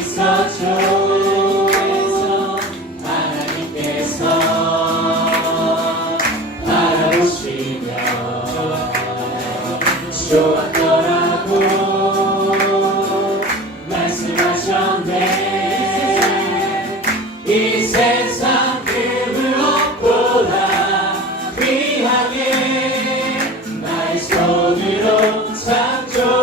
있었죠. 하나님께서 바라보시며 좋았더라고 말씀하셨네. 이 세상 그 무엇보다 귀하게 나의 손으로 창조하였노라.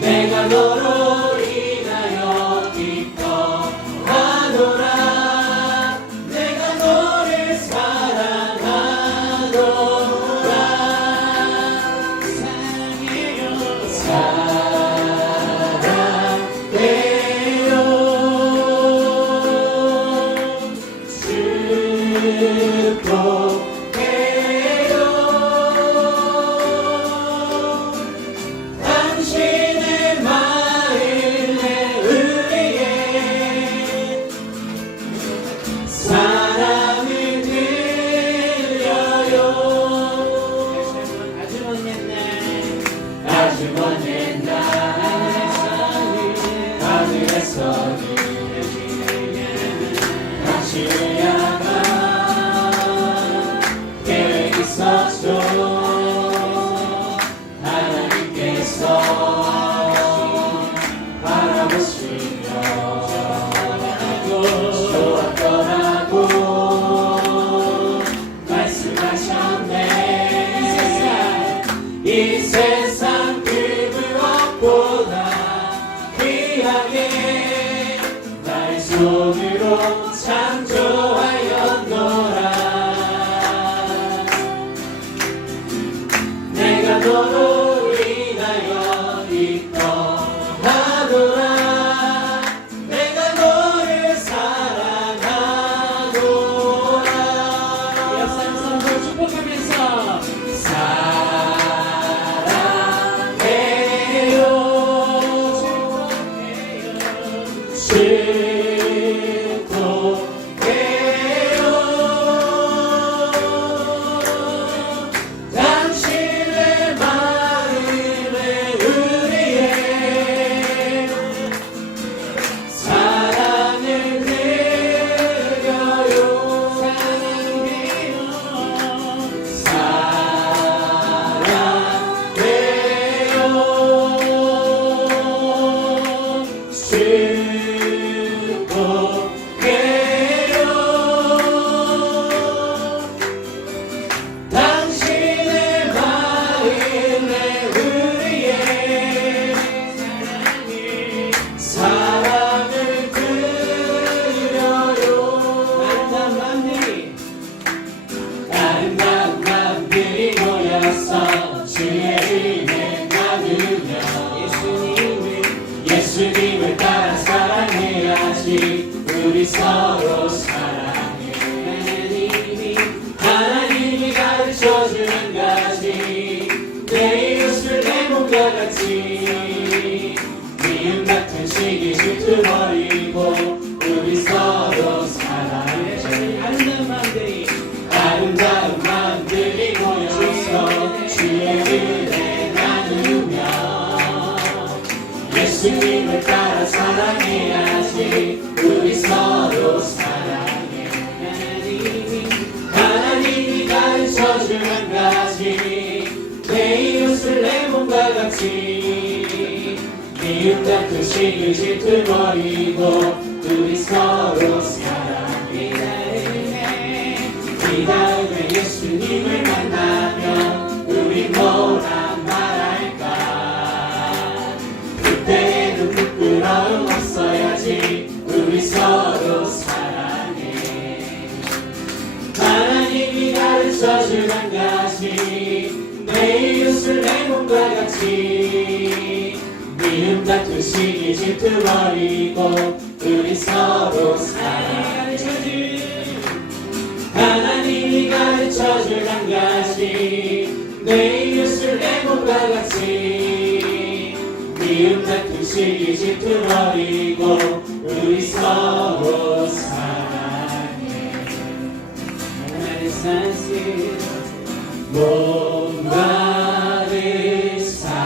내가 너로 인하여 기뻐하노라. 내가 너를 사랑하노라. 사랑해요. 축복해요. 당신의 마음에 의해 사랑을 드려요. 아주 먼 옛날 하늘에서는 당신을 향한 계획이 있었죠. 하나님께서 바라보시며 좋았더라고 말씀하셨네. 이 세상 그 무엇보다 귀하게 나의 손으로 창조하였노라. 내가 너로 인하여 기뻐하노라. 내가 너를 사랑하노라. 옆 사람들 축복하면서 사랑해요. 축복해요. 당신의 마음에 의해 사랑을 드려요. 당신의 마음에 의해 사랑을 드려요. 아름다운 마음들이 모여서 주의 은혜 나누며 예수님을 따라 사랑해야지. 우리 서로 사랑해. 하나님이 가르쳐주는 가지 내 이웃을 내 몸과 같이 미움 같은 시기 질투버리고 우리 서로 사랑해. 아름다운 마음들이 모여서 주의 은혜 나누며 예수님을 따라 사랑해야지. 우리 서로 사랑해. 하나님이 가르쳐주는 가지 내 이웃을 내 몸과 같이 미움 같은 시기 질투버리고 우리 서로 사랑해. 이 다음에 예수님을 만나면 우리 뭐라 말할까. 그때에는 부끄러움 없어야지. 우리 서로 사랑해. 하나님이 가르쳐준 한 가지 내 이웃을 내 몸과 같이 미움 같은 시기 질투버리고 우리 서로 사랑해. 하나님이 가르쳐준 한 가지 내 이웃을 내 몸과 같이 미움 같은 시기 질투버리고 우리 서로 사랑해. 몸과를 사랑해.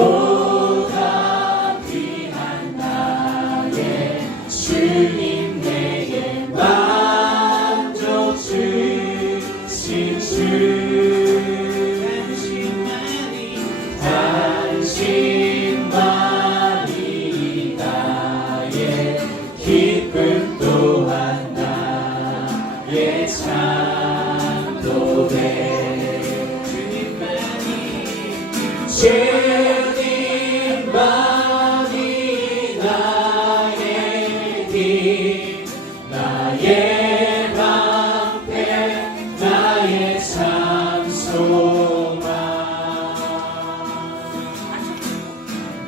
그보다 귀한 나의 주님 내게 만족 주신 주 당신만이 나의 기쁨 또한 나의 찬도돼 주님만이 나의 힘 나의 방패 나의 참 소망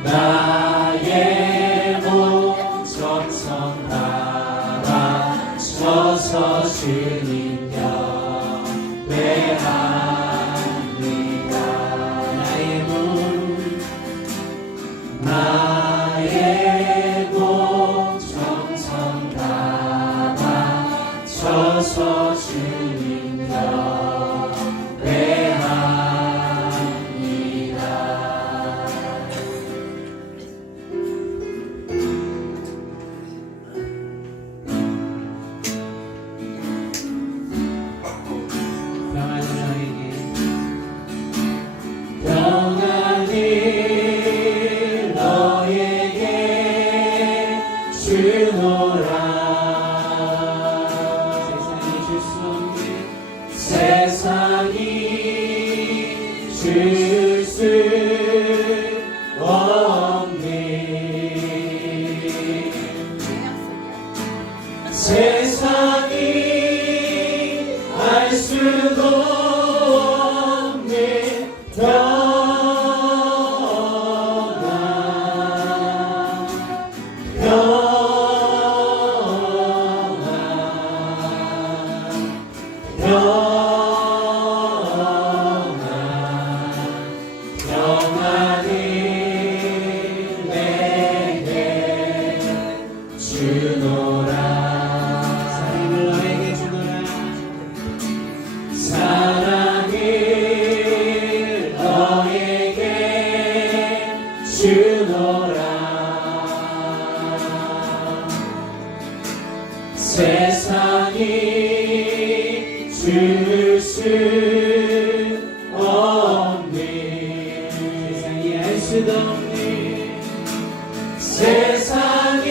나의 몸 정성 바라 서서 주님 예배합니다. 나의 몸 정성 다바 서서 주님 예배합니다. 평안이 너에게 주노라 세상이 줄 수 없는 세상이 알 수도 없는 평안을 내게 주노라 사랑을 너에게 주노라 사랑을 너에게 주노라 세상이 줄 수 없는 세상이 알 수도 없는 세상이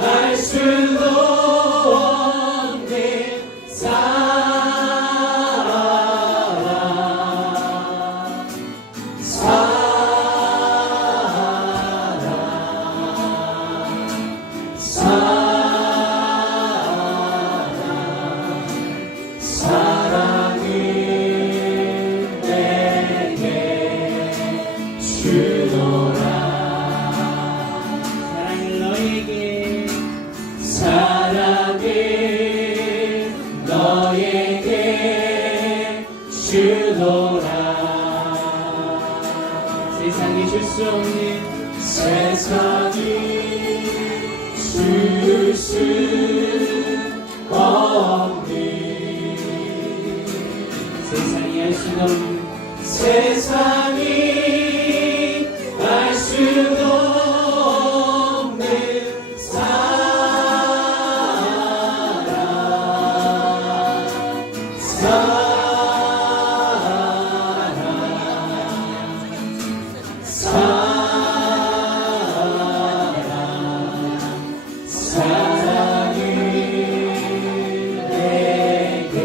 알 수도 없는 사랑을 내게 주노라 사랑을 너에게 주노라 세상이 줄 수 없는 세상이 줄 수 없는 세상이 알 수도 없는 세상이 알 수도 없는 사랑을 내게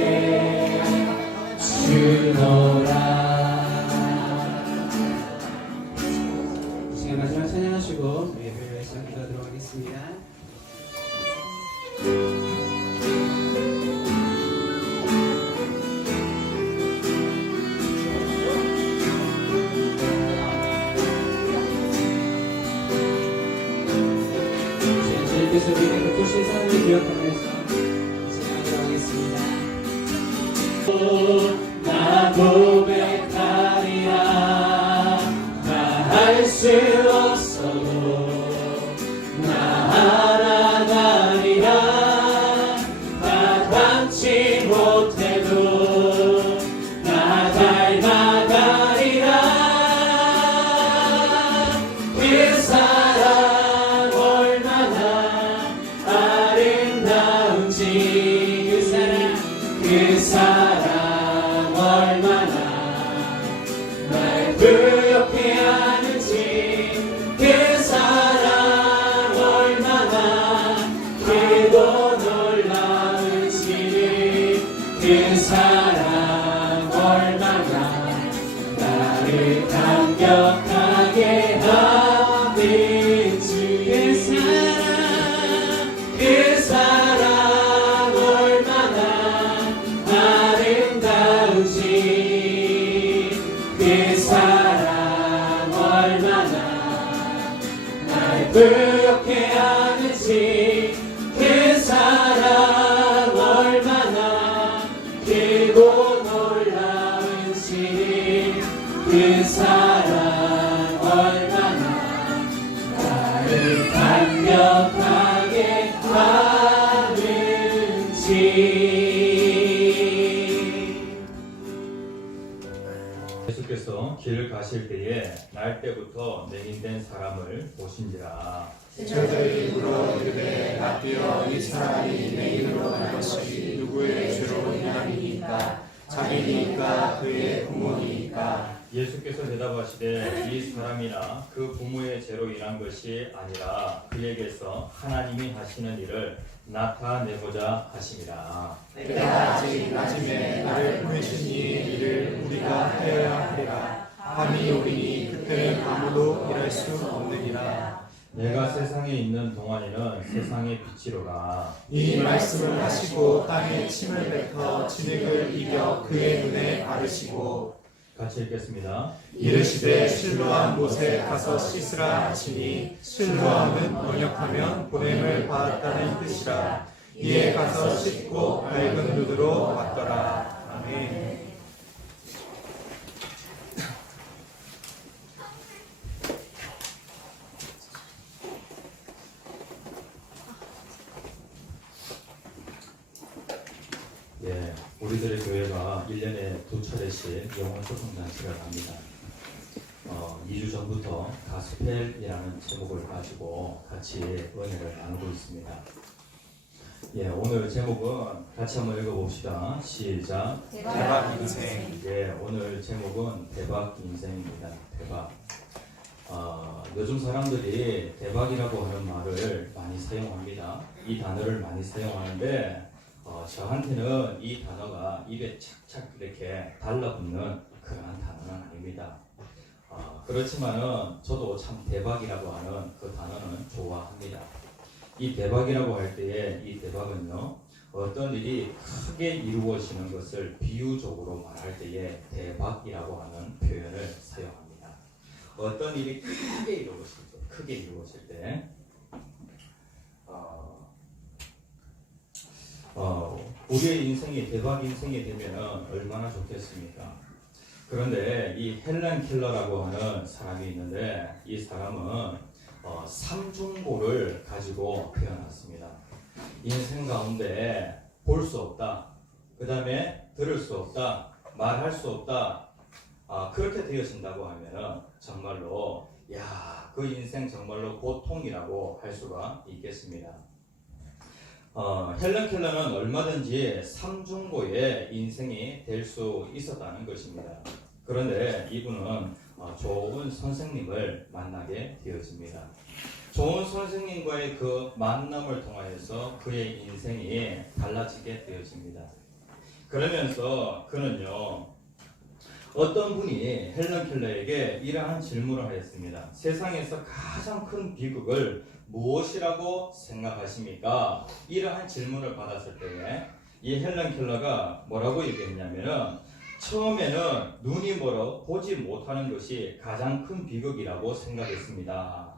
주노라. 시간 마지막 찬양하시고 예배를 시작하도록 하겠습니다. 주님께서 우리에게 베푸신 사랑을 기억하면서 찬양하도록 하겠습니다. 나 고백하리라 다 할 수 없어도 나 알아가리라 다 닮지 못해도 나 닮아가리라 부욕해 하는지 그 사랑 얼마나 크고 놀라운지 그 사랑 얼마나 나를 감격하게 하는지 그 사랑 얼마나 아름다운지 그 사랑 얼마나 날 부욕해 하는지 그 사랑 얼마나 크고 놀라운지 그 사랑 얼마나 나를 감격하게 하는지. 예수께서 길을 가실 때에 날 때부터 맹인된 사람을 보신지라. 저들이 물어 이르되 라비어 이 사람이 맹인으로 난 것이 누구의 죄로 인함이니까 자기니까 그의 부모니까. 예수께서 대답하시되 이 사람이나 그 부모의 죄로 인한 것이 아니라 그에게서 하나님이 하시는 일을 나타내고자 하심이라. 때가 아직 낮음에 나를 보내신 이의 일을 우리가 하여야 하리라. 밤이 오리니 그때는 아무도 일할 수 없느니라. 내가 세상에 있는 동안에는 세상의 빛이로라. 이 말씀을 하시고 땅에 침을 뱉어 진흙을 이겨 그의 눈에 바르시고 같이 읽겠습니다. 이르시되 실로암 못에 가서 씻으라 하시니 실로암은 번역하면 보냄을 받았다는 뜻이라. 이에 가서 씻고 밝은 눈으로 받더라. 아멘. 예, 우리들의 교회가 1년에 2차례씩 영혼 소통잔치를 합니다. 2주 전부터 가스펠이라는 제목을 가지고 같이 은혜를 나누고 있습니다. 예, 오늘 제목은 같이 한번 읽어봅시다. 시작. 대박 인생. 예, 오늘 제목은 대박 인생입니다. 대박. 요즘 사람들이 대박이라고 하는 말을 많이 사용합니다. 이 단어를 많이 사용하는데 저한테는 이 단어가 입에 착착 이렇게 달라붙는 그런 단어는 아닙니다. 그렇지만은 저도 참 대박이라고 하는 그 단어는 좋아합니다. 이 대박이라고 할 때에 이 대박은요, 어떤 일이 크게 이루어지는 것을 비유적으로 말할 때에 대박이라고 하는 표현을 사용합니다. 어떤 일이 크게 이루어질 때 우리의 인생이 대박 인생이 되면 얼마나 좋겠습니까? 그런데 이 헬렌 켈러라고 하는 사람이 있는데 이 사람은 삼중고를 가지고 표현했습니다. 인생 가운데 볼 수 없다, 그 다음에 들을 수 없다, 말할 수 없다, 그렇게 되어진다고 하면 정말로 그 인생 정말로 고통이라고 할 수가 있겠습니다. 헬렌 켈러는 얼마든지 삼중고의 인생이 될 수 있었다는 것입니다. 그런데 이분은 좋은 선생님을 만나게 되어집니다. 좋은 선생님과의 그 만남을 통하여서 그의 인생이 달라지게 되어집니다. 그러면서 그는요, 어떤 분이 헬렌 켈러에게 이러한 질문을 하였습니다. 세상에서 가장 큰 비극을 무엇이라고 생각하십니까? 이러한 질문을 받았을 때에 이 헬렌 켈러가 뭐라고 얘기했냐면은 처음에는 눈이 멀어 보지 못하는 것이 가장 큰 비극이라고 생각했습니다.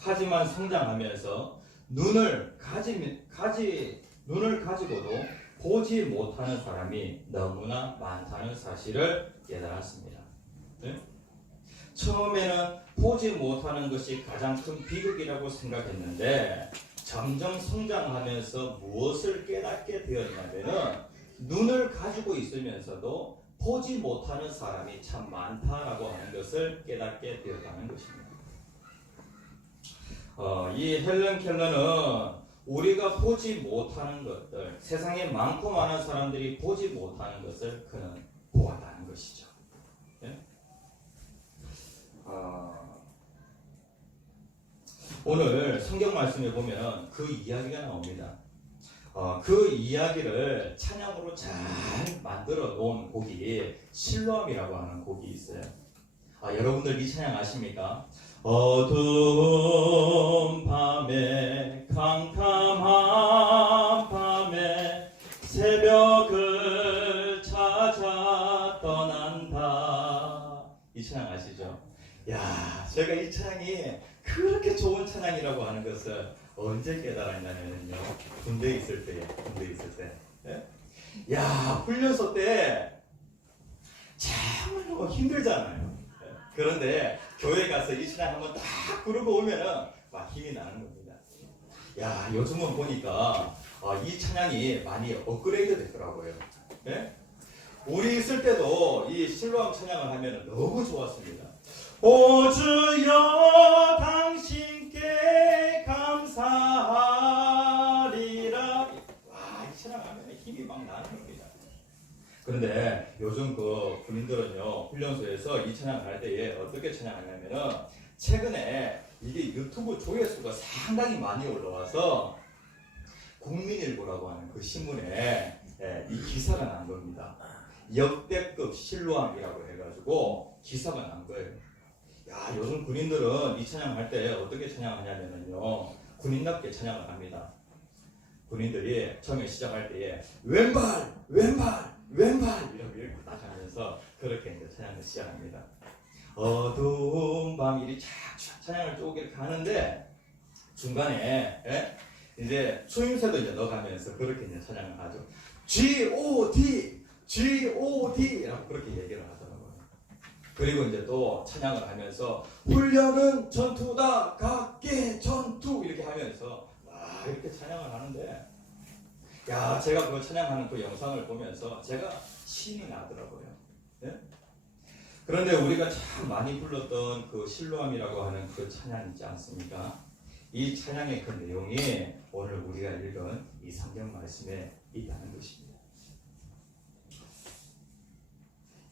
하지만 성장하면서 눈을 가지고도 보지 못하는 사람이 너무나 많다는 사실을 깨달았습니다. 네? 처음에는 보지 못하는 것이 가장 큰 비극이라고 생각했는데 점점 성장하면서 무엇을 깨닫게 되었냐면은 눈을 가지고 있으면서도 보지 못하는 사람이 참 많다라고 하는 것을 깨닫게 되었다는 것입니다. 이 헬렌 켈러는 우리가 보지 못하는 것들, 세상에 많고 많은 사람들이 보지 못하는 것을 그는 보았다는 것이죠. 네? 오늘 성경 말씀에 보면 그 이야기가 나옵니다. 그 이야기를 찬양으로 잘 만들어 놓은 곡이 실로암이라고 하는 곡이 있어요. 여러분들 이 찬양 아십니까? 어두운 밤에 캄캄한 밤에 새벽을 찾아 떠난다. 이 찬양 아시죠? 야, 제가 이 찬양이 그렇게 좋은 찬양이라고 하는 것을 언제 깨달았냐면요, 군대에 있을 때예요. 군대에 있을 때. 예? 야, 훈련소 때 정말로 힘들잖아요. 예? 그런데 교회 가서 이 찬양 한번 딱 부르고 오면은 막 힘이 나는 겁니다. 야, 요즘은 보니까 이 찬양이 많이 업그레이드 됐더라고요. 예? 우리 있을 때도 이 실로암 찬양을 하면 너무 좋았습니다. 오 주여 당신께 감사하리라. 와, 이 찬양하면 힘이 막 나는 겁니다. 그런데 요즘 그 군인들은요, 훈련소에서 이 찬양을 할 때에 어떻게 찬양하냐면은 최근에 이게 유튜브 조회수가 상당히 많이 올라와서 국민일보라고 하는 그 신문에 이 기사가 난 겁니다. 역대급 실로암이라고 해가지고 기사가 난 거예요. 야, 요즘 군인들은 이 찬양 할 때 어떻게 찬양하냐면요, 군인답게 찬양을 합니다. 군인들이 처음에 시작할 때에 왼발 왼발 왼발 이렇게 딱 하면서 그렇게 이제 찬양을 시작합니다. 어두운 밤 이리 촥촥 찬양을 쭉 이렇게 하는데 중간에 이제 추임새도 이제 넣어가면서 그렇게 이제 찬양을 하죠. G.O.D. G.O.D라고 그렇게 얘기를 하더라고요. 그리고 이제 또 찬양을 하면서 훈련은 전투다 각계 전투 이렇게 하면서 와, 이렇게 찬양을 하는데, 야, 제가 그 찬양하는 그 영상을 보면서 제가 신이 나더라고요. 네? 그런데 우리가 참 많이 불렀던 그 실로암이라고 하는 그 찬양 있지 않습니까? 이 찬양의 그 내용이 오늘 우리가 읽은 이 성경 말씀에 있다는 것입니다.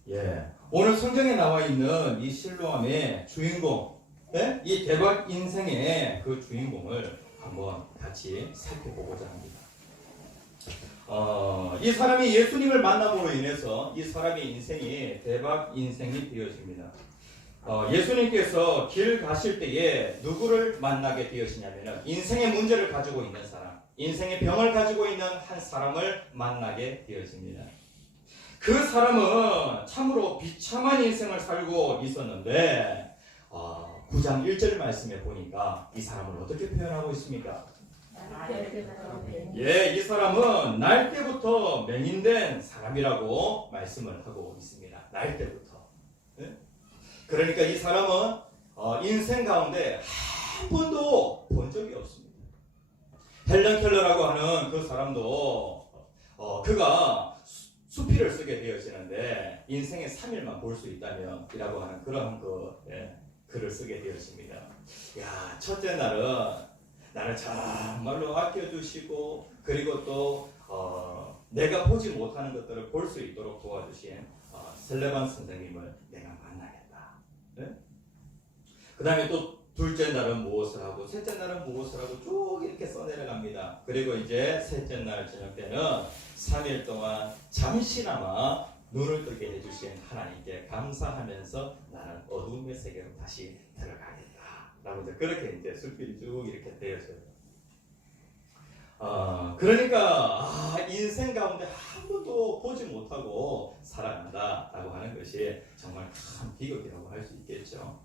예, 오늘 성경에 나와 있는 이 실로암의 주인공, 이 대박 인생의 그 주인공을 한번 같이 살펴보고자 합니다. 이 사람이 예수님을 만남으로 인해서 이 사람의 인생이 대박 인생이 되어집니다. 예수님께서 길 가실 때에 누구를 만나게 되어지냐면 인생의 문제를 가지고 있는 사람, 인생의 병을 가지고 있는 한 사람을 만나게 되어집니다. 그 사람은 참으로 비참한 인생을 살고 있었는데 9장 1절 말씀에 보니까 이 사람을 어떻게 표현하고 있습니까? 예, 이 사람은 날 때부터 맹인된 사람이라고 말씀을 하고 있습니다. 날 때부터. 예? 그러니까 이 사람은 인생 가운데 한 번도 본 적이 없습니다. 헬런 켈러라고 하는 그 사람도 그가 수필을 쓰게 되어지는데 인생의 3일만 볼 수 있다면 이라고 하는 그런 글을 쓰게 되었습니다. 야, 첫째 날은 나를 정말로 아껴주시고 그리고 또 내가 보지 못하는 것들을 볼 수 있도록 도와주신 셀레반 선생님을 내가 만나겠다. 네? 그 다음에 또 둘째 날은 무엇을 하고 셋째 날은 무엇을 하고 쭉 이렇게 써내려갑니다. 그리고 이제 셋째 날 저녁 때는 3일 동안 잠시나마 눈을 뜨게 해주신 하나님께 감사하면서 나는 어둠의 세계로 다시 들어가겠다 라고 이제 그렇게 이제 술필이 쭉 이렇게 되어져요. 그러니까 인생 가운데 한 번도 보지 못하고 살아간다 라고 하는 것이 정말 큰 비극이라고 할 수 있겠죠.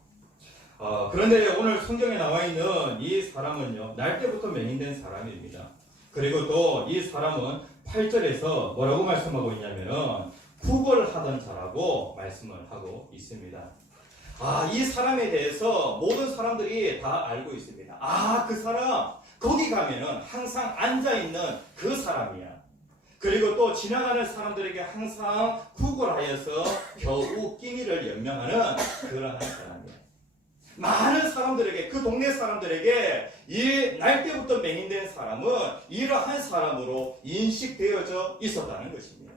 그런데 오늘 성경에 나와 있는 이 사람은요, 날 때부터 맹인된 사람입니다. 그리고 또 이 사람은 8절에서 뭐라고 말씀하고 있냐면은 구걸하던 자라고 말씀을 하고 있습니다. 이 사람에 대해서 모든 사람들이 다 알고 있습니다. 그 사람 거기 가면은 항상 앉아있는 그 사람이야. 그리고 또 지나가는 사람들에게 항상 구걸하여서 겨우 끼니를 연명하는 그러한 사람이야. 많은 사람들에게, 그 동네 사람들에게 이 날 때부터 맹인된 사람은 이러한 사람으로 인식되어져 있었다는 것입니다.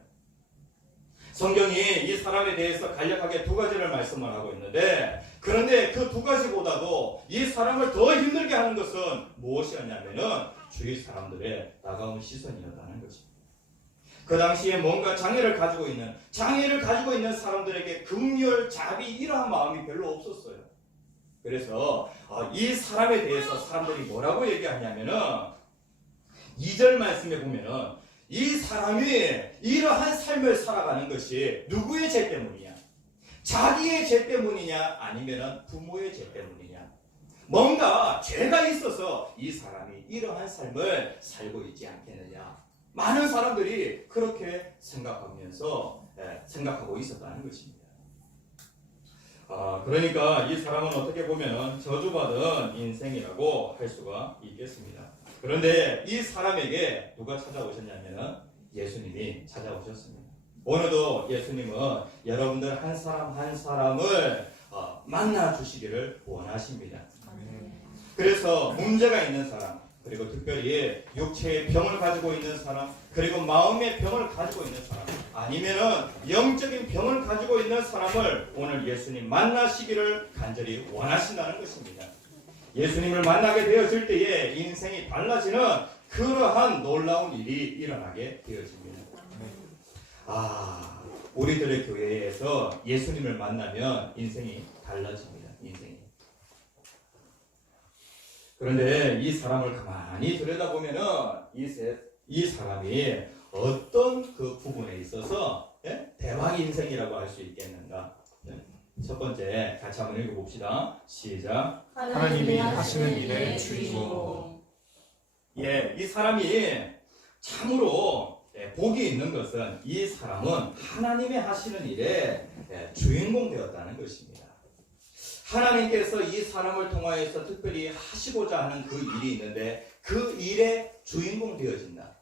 성경이 이 사람에 대해서 간략하게 두 가지를 말씀을 하고 있는데 그 그런데 그 두 가지보다도 이 사람을 더 힘들게 하는 것은 무엇이었냐면은 주위 사람들의 따가운 시선이었다는 것입니다. 그 당시에 뭔가 장애를 가지고 있는 사람들에게 긍휼, 자비 이러한 마음이 별로 없었어요. 그래서 이 사람에 대해서 사람들이 뭐라고 얘기하냐면은 2절 말씀에 보면은 이 사람이 이러한 삶을 살아가는 것이 누구의 죄 때문이냐? 자기의 죄 때문이냐? 아니면은 부모의 죄 때문이냐? 뭔가 죄가 있어서 이 사람이 이러한 삶을 살고 있지 않겠느냐? 많은 사람들이 그렇게 생각하고 있었다는 것입니다. 그러니까 이 사람은 어떻게 보면 저주받은 인생이라고 할 수가 있겠습니다. 그런데 이 사람에게 누가 찾아오셨냐면 예수님이 찾아오셨습니다. 오늘도 예수님은 여러분들 한 사람 한 사람을 만나 주시기를 원하십니다. 그래서 문제가 있는 사람, 그리고 특별히 육체의 병을 가지고 있는 사람, 그리고 마음의 병을 가지고 있는 사람, 아니면은 영적인 병을 가지고 있는 사람을 오늘 예수님 만나시기를 간절히 원하신다는 것입니다. 예수님을 만나게 되어질 때에 인생이 달라지는 그러한 놀라운 일이 일어나게 되어집니다. 우리들의 교회에서 예수님을 만나면 인생이 달라집니다. 인생이. 그런데 이 사람을 가만히 들여다보면은 이 사람이 어떤 그 부분에 있어서 대박 인생이라고 할 수 있겠는가? 첫 번째 같이 한번 읽어봅시다. 시작. 하나님이 하시는 일의 주인공. 이 사람이 참으로 복이 있는 것은 이 사람은 하나님이 하시는 일의 주인공 되었다는 것입니다. 하나님께서 이 사람을 통하여서 특별히 하시고자 하는 그 일이 있는데 그 일의 주인공 되어진다.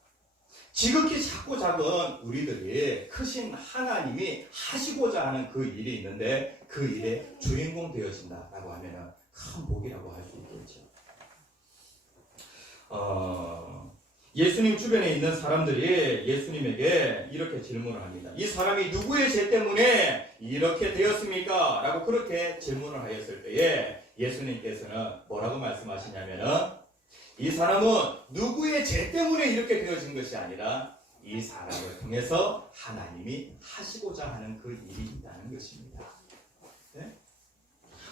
지극히 작고 작은 우리들이 크신 하나님이 하시고자 하는 그 일이 있는데 그 일의 주인공 되어진다라고 하면 큰 복이라고 할 수 있겠죠. 예수님 주변에 있는 사람들이 예수님에게 이렇게 질문을 합니다. 이 사람이 누구의 죄 때문에 이렇게 되었습니까? 라고 그렇게 질문을 하였을 때에 예수님께서는 뭐라고 말씀하시냐면은 이 사람은 누구의 죄 때문에 이렇게 되어진 것이 아니라 이 사람을 통해서 하나님이 하시고자 하는 그 일이 있다는 것입니다. 네?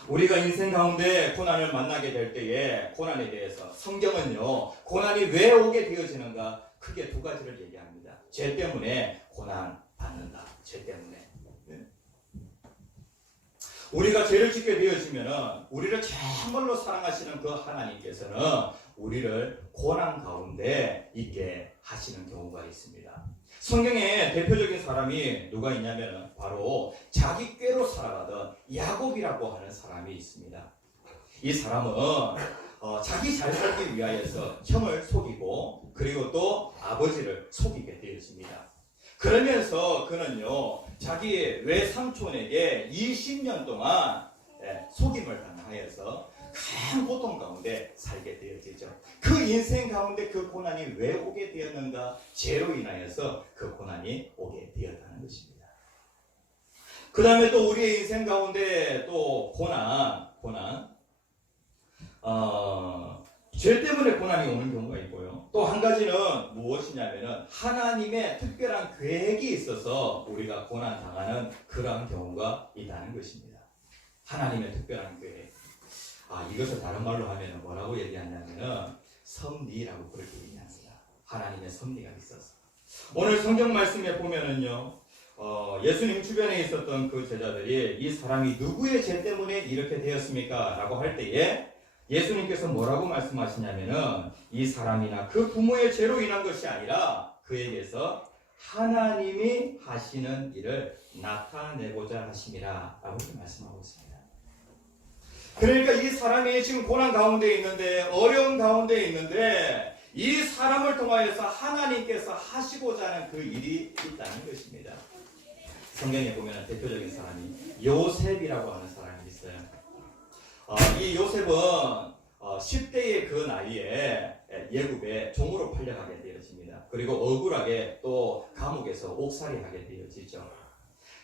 우리가 인생 가운데 고난을 만나게 될 때에 고난에 대해서 성경은요, 고난이 왜 오게 되어지는가 크게 두 가지를 얘기합니다. 죄 때문에 고난 받는다. 죄 때문에. 네? 우리가 죄를 짓게 되어지면은 우리를 정말로 사랑하시는 그 하나님께서는 우리를 고난 가운데 있게 하시는 경우가 있습니다. 성경에 대표적인 사람이 누가 있냐면 바로 자기 꾀로 살아가던 야곱이라고 하는 사람이 있습니다. 이 사람은 자기 잘 살기 위하여서 형을 속이고 그리고 또 아버지를 속이게 되었습니다. 그러면서 그는요 자기 외삼촌에게 20년 동안 속임을 당하여서 큰 고통 가운데 살게 되어지죠. 그 인생 가운데 그 고난이 왜 오게 되었는가? 죄로 인하여서 그 고난이 오게 되었다는 것입니다. 그 다음에 또 우리의 인생 가운데 또 고난, 죄 때문에 고난이 오는 경우가 있고요. 또 한 가지는 무엇이냐면은 하나님의 특별한 계획이 있어서 우리가 고난 당하는 그러한 경우가 있다는 것입니다. 하나님의 특별한 계획. 이것을 다른 말로 하면 뭐라고 얘기하냐면은 섭리라고 그렇게 얘기합니다. 하나님의 섭리가 있어서. 오늘 성경 말씀에 보면은요, 예수님 주변에 있었던 그 제자들이 이 사람이 누구의 죄 때문에 이렇게 되었습니까? 라고 할 때에 예수님께서 뭐라고 말씀하시냐면은 이 사람이나 그 부모의 죄로 인한 것이 아니라 그에게서 하나님이 하시는 일을 나타내고자 하심이라 라고 말씀하고 있습니다. 그러니까 이 사람이 지금 고난 가운데 있는데 어려운 가운데 있는데 이 사람을 통하여서 하나님께서 하시고자 하는 그 일이 있다는 것입니다. 성경에 보면 대표적인 사람이 요셉이라고 하는 사람이 있어요. 이 요셉은 10대의 그 나이에 예굽에 종으로 팔려가게 되어집니다. 그리고 억울하게 또 감옥에서 옥살이하게 되어지죠.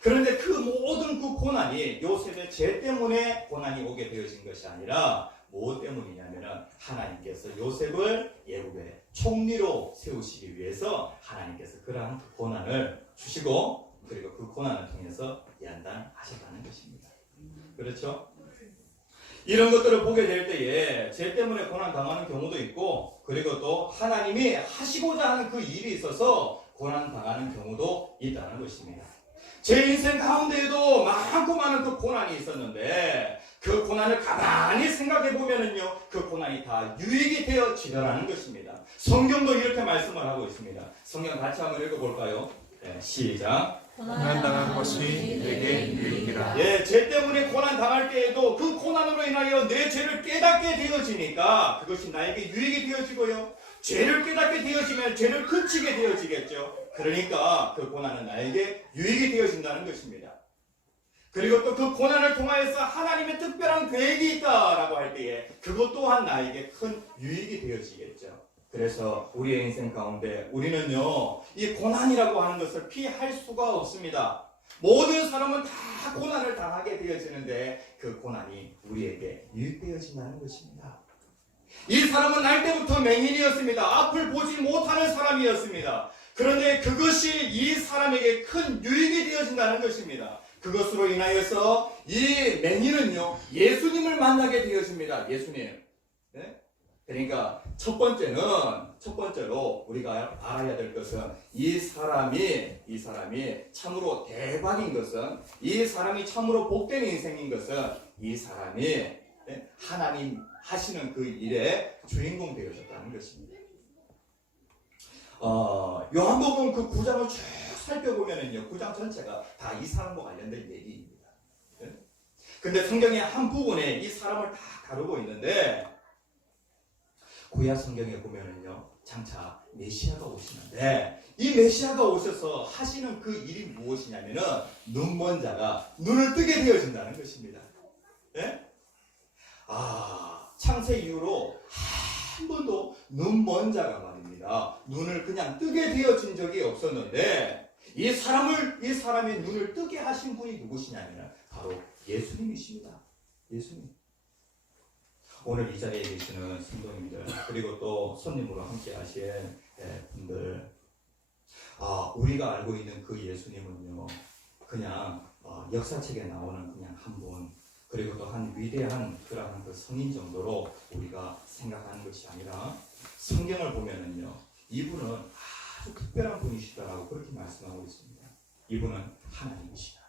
그런데 그 모든 그 고난이 요셉의 죄 때문에 고난이 오게 되어진 것이 아니라 뭐 때문이냐면은 하나님께서 요셉을 애굽의 총리로 세우시기 위해서 하나님께서 그러한 그 고난을 주시고 그리고 그 고난을 통해서 연단하셨다는 것입니다. 그렇죠? 이런 것들을 보게 될 때에 죄 때문에 고난 당하는 경우도 있고 그리고 또 하나님이 하시고자 하는 그 일이 있어서 고난 당하는 경우도 있다는 것입니다. 제 인생 가운데에도 많고 많은 그 고난이 있었는데 그 고난을 가만히 생각해 보면은요 그 고난이 다 유익이 되어지더라는 것입니다. 성경도 이렇게 말씀을 하고 있습니다. 성경 같이 한번 읽어볼까요? 네, 시작. 고난 당한 것이 내게 유익이라. 예, 죄 때문에 고난 당할 때에도 그 고난으로 인하여 내 죄를 깨닫게 되어지니까 그것이 나에게 유익이 되어지고요. 죄를 깨닫게 되어지면 죄를 그치게 되어지겠죠. 그러니까 그 고난은 나에게 유익이 되어진다는 것입니다. 그리고 또 그 고난을 통하여서 하나님의 특별한 계획이 있다라고 할 때에 그것 또한 나에게 큰 유익이 되어지겠죠. 그래서 우리의 인생 가운데 우리는요 이 고난이라고 하는 것을 피할 수가 없습니다. 모든 사람은 다 고난을 당하게 되어지는데 그 고난이 우리에게 유익되어진다는 것입니다. 이 사람은 날 때부터 맹인이었습니다. 앞을 보지 못하는 사람이었습니다. 그런데 그것이 이 사람에게 큰 유익이 되어진다는 것입니다. 그것으로 인하여서 이 맹인은요 예수님을 만나게 되어집니다. 예수님. 네? 그러니까 첫 번째로 우리가 알아야 될 것은 이 사람이 참으로 대박인 것은 이 사람이 참으로 복된 인생인 것은 이 사람이 하나님 하시는 그 일의 주인공 되어졌다는 것입니다. 요한복음 그 9장을 쭉 살펴보면은요 9장 전체가 다 이 사람과 관련된 얘기입니다. 근데 성경의 한 부분에 이 사람을 다 다루고 있는데 구약 성경에 보면은요 장차 메시아가 오시는데 이 메시아가 오셔서 하시는 그 일이 무엇이냐면은 눈먼 자가 눈을 뜨게 되어진다는 것입니다. 예? 창세 이후로 한 번도 눈먼 자가 말입니다. 눈을 그냥 뜨게 되어진 적이 없었는데 이 사람의 눈을 뜨게 하신 분이 누구시냐면 바로 예수님이십니다. 예수님. 오늘 이 자리에 계시는 성도님들 그리고 또 손님으로 함께 하신 분들 우리가 알고 있는 그 예수님은요 그냥 역사책에 나오는 그냥 한 분 그리고 또 한 위대한 그러한 그 성인 정도로 우리가 생각하는 것이 아니라 성경을 보면은요 이분은 아주 특별한 분이시다라고 그렇게 말씀하고 있습니다. 이분은 하나님이시다.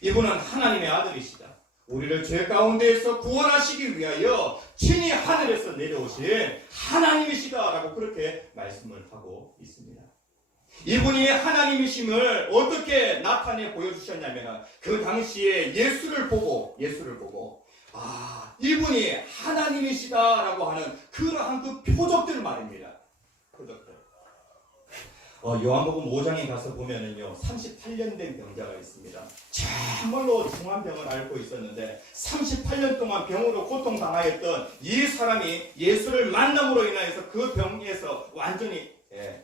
이분은 하나님의 아들이시다. 우리를 죄 가운데에서 구원하시기 위하여 친히 하늘에서 내려오신 하나님이시다라고 그렇게 말씀을 하고 있습니다. 이분이 하나님이심을 어떻게 나타내 보여주셨냐면 그 당시에 예수를 보고 이분이 하나님이시다라고 하는 그러한 그 표적들 말입니다. 표적들. 요한복음 5장에 가서 보면은요 38년 된 병자가 있습니다. 참말로 중한 병을 앓고 있었는데 38년 동안 병으로 고통당하였던 이 사람이 예수를 만남으로 인하여서 그 병에서 완전히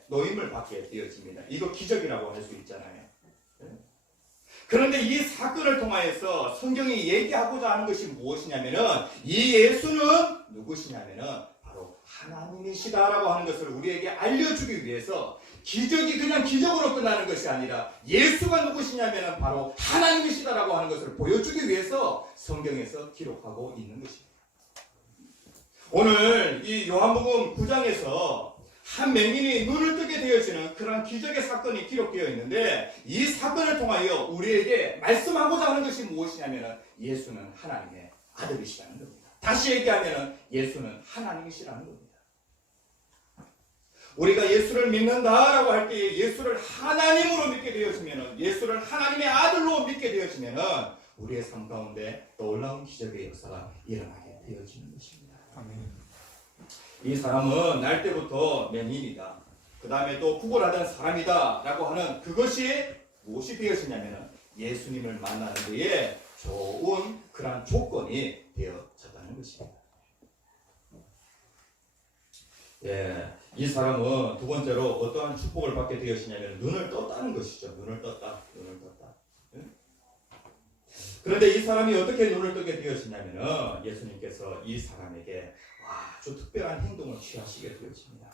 노임을 받게 되어집니다. 이거 기적이라고 할 수 있잖아요. 그런데 이 사건을 통하여서 성경이 얘기하고자 하는 것이 무엇이냐면은 이 예수는 누구시냐면은 바로 하나님이시다라고 하는 것을 우리에게 알려주기 위해서 기적이 그냥 기적으로 끝나는 것이 아니라 예수가 누구시냐면은 바로 하나님이시다라고 하는 것을 보여주기 위해서 성경에서 기록하고 있는 것입니다. 오늘 이 요한복음 9장에서 한 맹인이 눈을 뜨게 되어지는 그런 기적의 사건이 기록되어 있는데 이 사건을 통하여 우리에게 말씀하고자 하는 것이 무엇이냐면 예수는 하나님의 아들이시라는 겁니다. 다시 얘기하면 예수는 하나님이시라는 겁니다. 우리가 예수를 믿는다라고 할 때 예수를 하나님으로 믿게 되어지면 예수를 하나님의 아들로 믿게 되어지면 우리의 삶 가운데 놀라운 기적의 역사가 일어나게 되어지는 것입니다. 아멘. 이 사람은 날 때부터 맹인이다. 그 다음에 또 구걸하던 사람이다 라고 하는 그것이 무엇이 되어지냐면 예수님을 만나는 데에 좋은 그런 조건이 되어졌다는 것입니다. 이 사람은 두 번째로 어떠한 축복을 받게 되었냐면 눈을 떴다는 것이죠. 눈을 떴다. 그런데 이 사람이 어떻게 눈을 뜨게 되었냐면은 예수님께서 이 사람에게 아주 특별한 행동을 취하시게 되었습니다.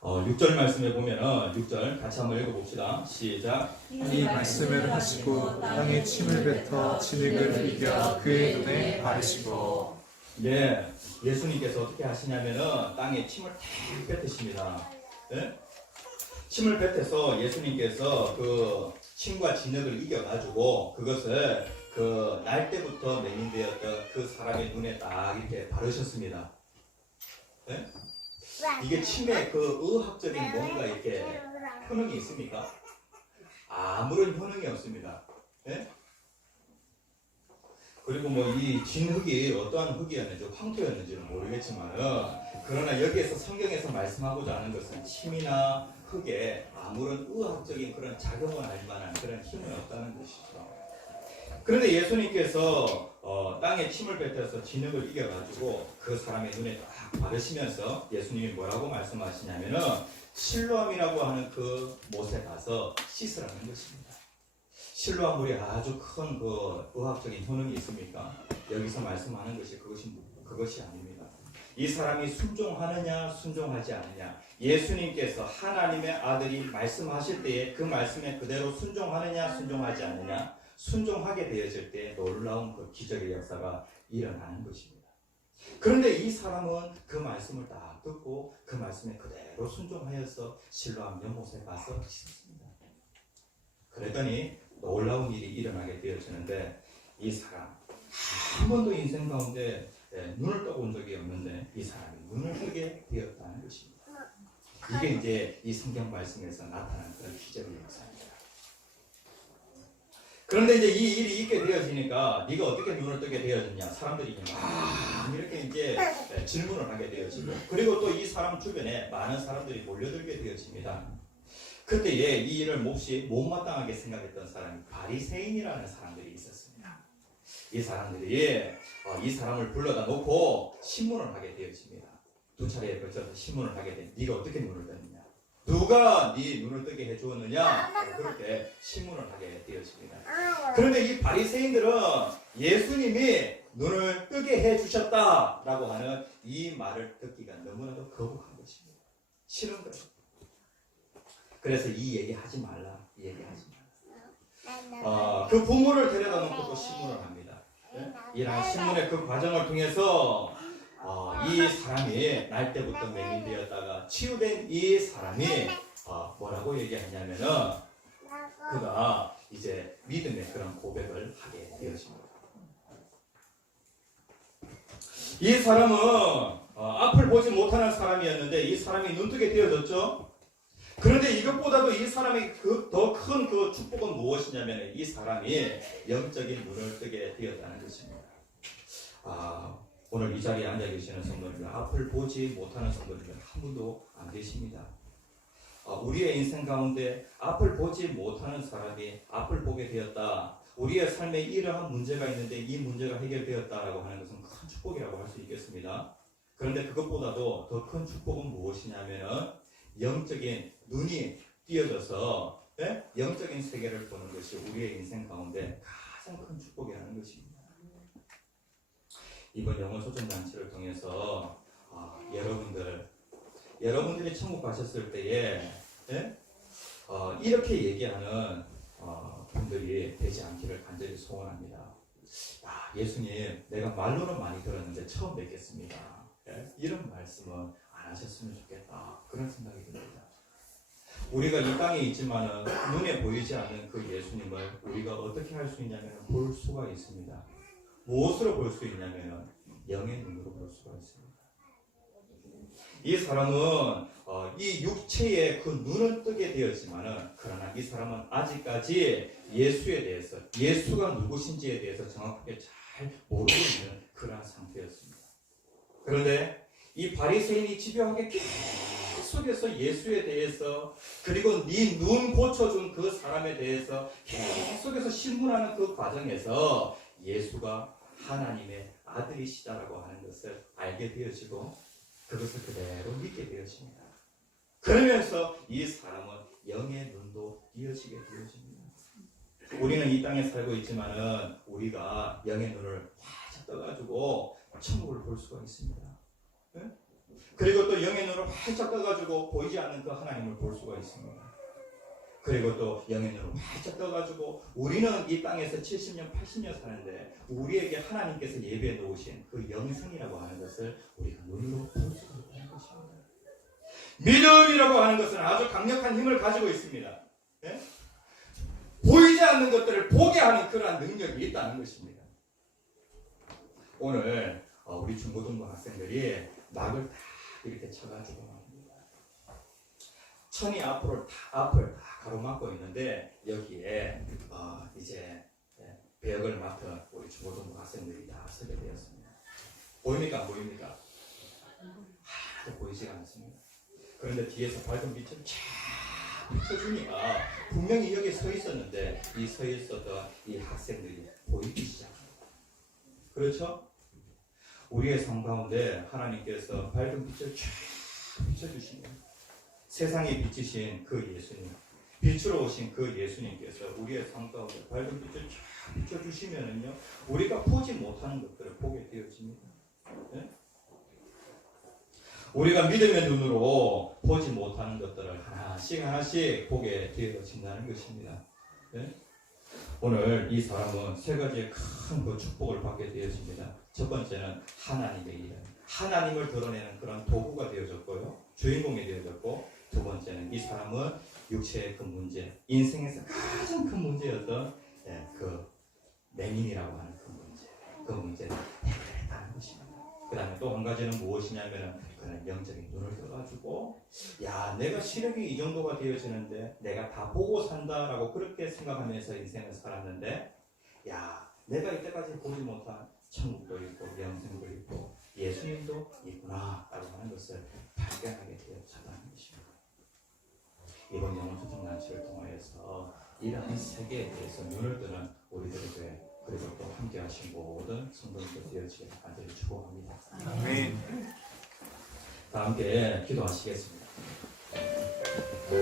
6절 말씀에 보면은 6절 같이 한번 읽어봅시다. 시작. 이 말씀을 하시고 땅에 침을 뱉어 진흙을 이겨 그의 눈에 바르시고. 네, 예수님께서 어떻게 하시냐면은 땅에 침을 탁 뱉으십니다. 네? 침을 뱉어서 예수님께서 그 침과 진흙을 이겨가지고 그것을 그 날 때부터 맹인되었던 그 사람의 눈에 딱 이렇게 바르셨습니다. 네? 이게 침에 그 의학적인 뭔가 이렇게 효능이 있습니까? 아무런 효능이 없습니다. 네? 그리고 뭐 이 진흙이 어떠한 흙이었는지 황토였는지는 모르겠지만은 그러나 여기에서 성경에서 말씀하고자 하는 것은 침이나 흙에 아무런 의학적인 그런 작용을 할 만한 그런 힘은 없다는 것이죠. 그런데 예수님께서 땅에 침을 뱉어서 진흙을 이겨가지고 그 사람의 눈에 딱 바르시면서 예수님이 뭐라고 말씀하시냐면은 실로암이라고 하는 그 못에 가서 씻으라는 것입니다. 실로암 물이 아주 큰 그 의학적인 효능이 있습니까? 여기서 말씀하는 것이 그것이 아닙니다. 이 사람이 순종하느냐 순종하지 않느냐, 예수님께서 하나님의 아들이 말씀하실 때에 그 말씀에 그대로 순종하느냐 순종하지 않느냐, 순종하게 되어질 때 놀라운 그 기적의 역사가 일어나는 것입니다. 그런데 이 사람은 그 말씀을 다 듣고 그 말씀에 그대로 순종하여서 실로암 연못에 가서 씻었습니다. 그랬더니 놀라운 일이 일어나게 되어지는데 이 사람 한 번도 인생 가운데 눈을 떠본 적이 없는데 이 사람이 눈을 뜨게 되었다는 것입니다. 이게 이제 이 성경 말씀에서 나타나는 그런 기적의 역사입니다. 그런데 이제 이 일이 있게 되어지니까 네가 어떻게 눈을 뜨게 되어졌냐, 사람들이 이렇게 이제 질문을 하게 되어지고, 그리고 또 이 사람 주변에 많은 사람들이 몰려들게 되어집니다. 그때에 이 일을 몹시 못마땅하게 생각했던 사람이 바리새인이라는 사람들이 있었습니다. 이 사람들이 이 사람을 불러다 놓고 신문을 하게 되어집니다. 두 차례에 걸쳐서 신문을 하게 돼. 네가 어떻게 눈을 떴느냐? 누가 네 눈을 뜨게 해주었느냐? 그렇게 신문을 하게 되어집니다. 그런데 이 바리새인들은 예수님이 눈을 뜨게 해주셨다라고 하는 이 말을 듣기가 너무나도 거북한 것입니다. 싫은 거예요. 그래서 이 얘기 하지 말라, 이 얘기 하지 말라. 그 부모를 데려다 놓고 또 신문을 합니다. 네? 이러한 신문의 그 과정을 통해서 이 사람이 날 때부터 맹인되었다가 치유된 이 사람이 뭐라고 얘기하냐면은 그가 이제 믿음의 그런 고백을 하게 되었습니다. 이 사람은 앞을 보지 못하는 사람이었는데 이 사람이 눈뜨게 되어졌죠. 그런데 이것보다도 이 사람의 더 큰 그 축복은 무엇이냐면 이 사람이 영적인 눈을 뜨게 되었다는 것입니다. 오늘 이 자리에 앉아 계시는 성도님들, 앞을 보지 못하는 성도님들 한 분도 안 계십니다. 우리의 인생 가운데 앞을 보지 못하는 사람이 앞을 보게 되었다, 우리의 삶에 이러한 문제가 있는데 이 문제가 해결되었다라고 하는 것은 큰 축복이라고 할 수 있겠습니다. 그런데 그것보다도 더 큰 축복은 무엇이냐면은 영적인 눈이 띄어져서 영적인 세계를 보는 것이 우리의 인생 가운데 가장 큰 축복이라는 것입니다. 이번 영어 소정 잔치를 통해서 여러분들이 천국 가셨을 때에 이렇게 얘기하는 분들이 되지 않기를 간절히 소원합니다. 예수님, 내가 말로는 많이 들었는데 처음 뵙겠습니다. 이런 말씀은 안 하셨으면 좋겠다, 그런 생각이 듭니다. 우리가 이 땅에 있지만은 눈에 보이지 않는 그 예수님을 우리가 어떻게 할 수 있냐면 볼 수가 있습니다. 무엇으로 볼 수 있냐면 영의 눈으로 볼 수가 있습니다. 이 사람은 이 육체의 그 눈은 뜨게 되었지만은 그러나 이 사람은 아직까지 예수에 대해서, 예수가 누구신지에 대해서 정확하게 잘 모르고 있는 그러한 상태였습니다. 그런데 이 바리새인이 집요하게 계속해서 예수에 대해서, 그리고 네 눈 고쳐준 그 사람에 대해서 계속해서 신문하는 그 과정에서 예수가 하나님의 아들이시다라고 하는 것을 알게 되어지고 그것을 그대로 믿게 되어집니다. 그러면서 이 사람은 영의 눈도 띄어지게 되어집니다. 우리는 이 땅에 살고 있지만은 우리가 영의 눈을 활짝 떠가지고 천국을 볼 수가 있습니다. 예? 그리고 또 영의 눈을 활짝 떠가지고 보이지 않는 그 하나님을 볼 수가 있습니다. 그리고 또 영의 눈을 활짝 떠가지고 우리는 이 땅에서 70년, 80년 사는데 우리에게 하나님께서 예배해 놓으신 그 영생이라고 하는 것을 우리가 눈으로 볼 수가 있다는 것입니다. 믿음이라고 하는 것은 아주 강력한 힘을 가지고 있습니다. 예? 보이지 않는 것들을 보게 하는 그러한 능력이 있다는 것입니다. 오늘 우리 중고등부 학생들이 막을 다 이렇게 쳐가지고 말입니다. 천이 앞을 다 가로막고 있는데 여기에 이제 배역을 맡은 우리 중고등부 학생들이 다 서게 되었습니다. 보입니까? 안 보입니까? 하나도 보이지가 않습니다. 그런데 뒤에서 밝은 빛을 쫙 비춰주니까 분명히 여기 서 있었는데 이 서 있었던 이 학생들이 보이기 시작합니다. 그렇죠? 우리의 삶 가운데 하나님께서 밝은 빛을 쫙 비춰주시는 세상에 비치신 그 예수님, 빛으로 오신 그 예수님께서 우리의 삶 가운데 밝은 빛을 쫙 비춰주시면은요, 우리가 보지 못하는 것들을 보게 되어집니다. 네? 우리가 믿음의 눈으로 보지 못하는 것들을 하나씩 보게 되어진다는 것입니다. 네? 오늘 이 사람은 세 가지의 큰 그 축복을 받게 되어집니다. 첫 번째는 하나님의 이름, 하나님을 드러내는 그런 도구가 되어졌고요, 주인공이 되어졌고, 두 번째는 이 사람은 육체의 그 문제, 인생에서 가장 큰 문제였던 그 맹인이라고 하는 그 문제를 해결했다는 것입니다. 그 다음에 또 한 가지는 무엇이냐면 그는 영적인 눈을 떠가지고 야, 내가 시력이 이 정도가 되어지는데 내가 다 보고 산다라고 그렇게 생각하면서 인생을 살았는데, 야, 내가 이때까지 보지 못한 천국도 있고 영생도 있고 예수님도 있구나 라고 하는 것을 발견하게 되었다는 것입니다. 이번 영혼소통단체를 통하여서 이러한 세계에 대해서 눈을 뜨는 우리들에게, 그리고 또 함께 하신 모든 성도님들 되어지길 간절히 축복합니다. 아멘. 다 함께 기도하시겠습니다.